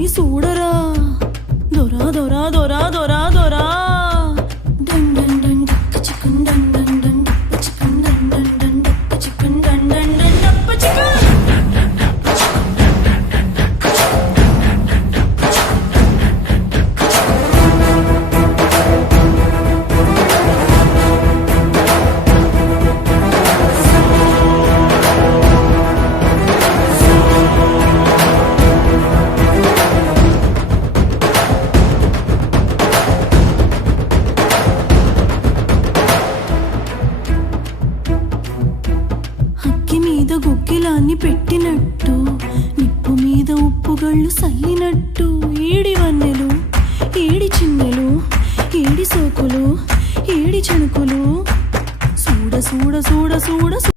అని చూడరా దొరా దొరా దొరా దొరా దొరా గుగ్గిలాన్ని పెట్టినట్టు నిప్పు మీద ఉప్పుగళ్ళు సల్లినట్టు ఏడి వన్నెలు ఏడి చిన్నెలు ఏడి సోకులు ఏడి చెణుకులు చూడ చూడ చూడ చూడ